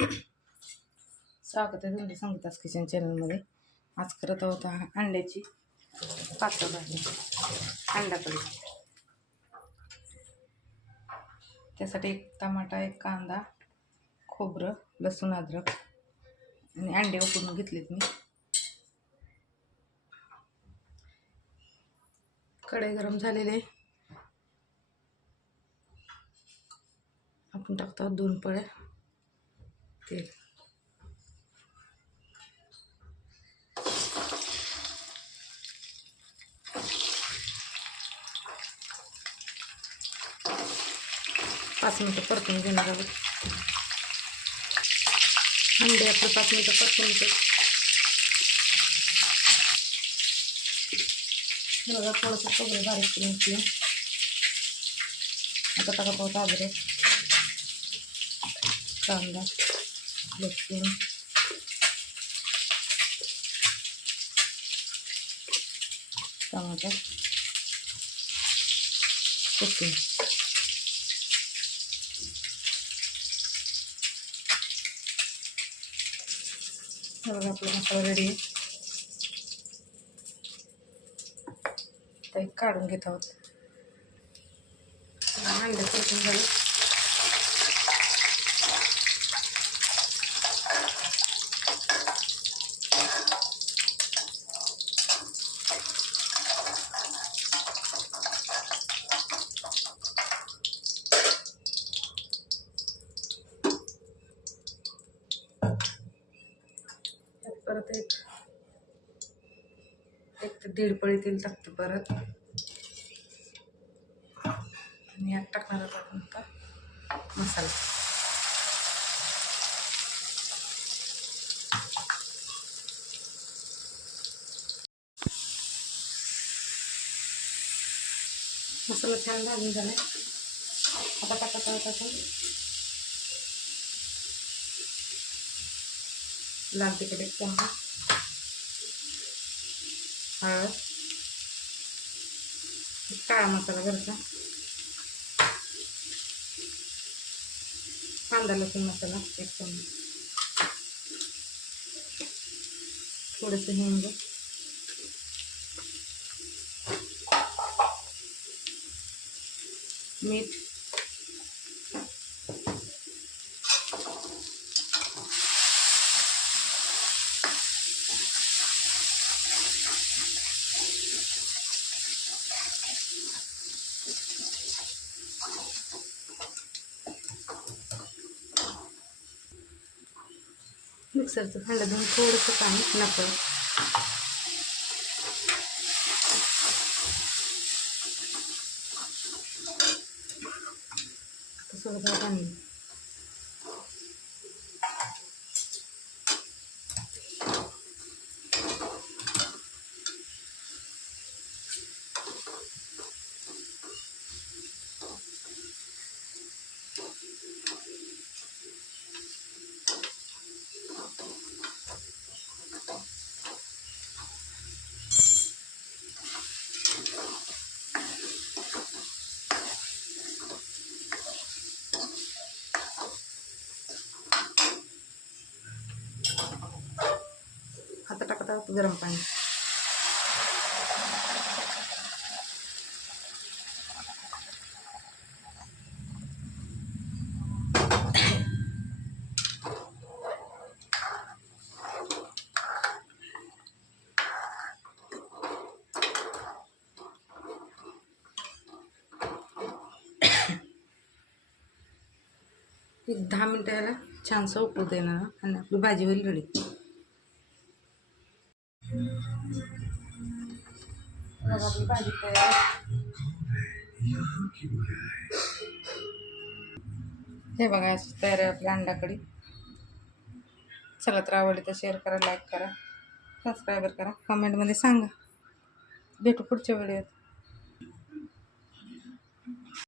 स्वागत आहे तुमच्या संगीतास किचन चॅनलमध्ये. आज करत आहोत अंड्याची पातळ भाजी. अंडाकडी त्यासाठी एक टमाटा एक कांदा खोबरं लसूण अद्रक आणि अंडे उकडून घेतलेत मी. कढई गरम झालेले आपण टाकतो आहोत दोन पळ्या. तेल पाच मिनटं परतून घेणार आहोत अंडे आपलं पाच मिनटं परतून घेतो बघा थोडंसं खोबरं बारीक करून घेतलं आता टाकत आहोत अद्रक कांदा लसूण टमाटर कोथिंबीर हे बघा आपला मसाला रेडी आहे आता एक काढून घेत आहोत अंडे परतून झाले परत एक एक दीड पळी तेल टाकते परत. आणि यात टाकणार आपण आता मसाला. मसाला छान भाजून झाला. आता टाकत आहोत आपण. लाल तिखट एक चमचा. हळद. काळा मसाला घरचा कांदा लसूण मसाला एक चमचा. थोडंसं हिंग. मीठ. मिक्सरचं भांडं घेऊन थोडंसं पाणी नकळ थोडं पाणी. आता गरम पाणी. एक दहा मिनटं याला छानसं उकळू देणार आणि आपली भाजी होईल रेडी भाजी हे बघा अशी तयार आहे आपल्या अंडाकडी. चला तर आवडली तर शेअर करा लाईक करा सबस्क्राईबर करा कमेंटमध्ये सांगा. भेटू पुढच्या व्हिडिओत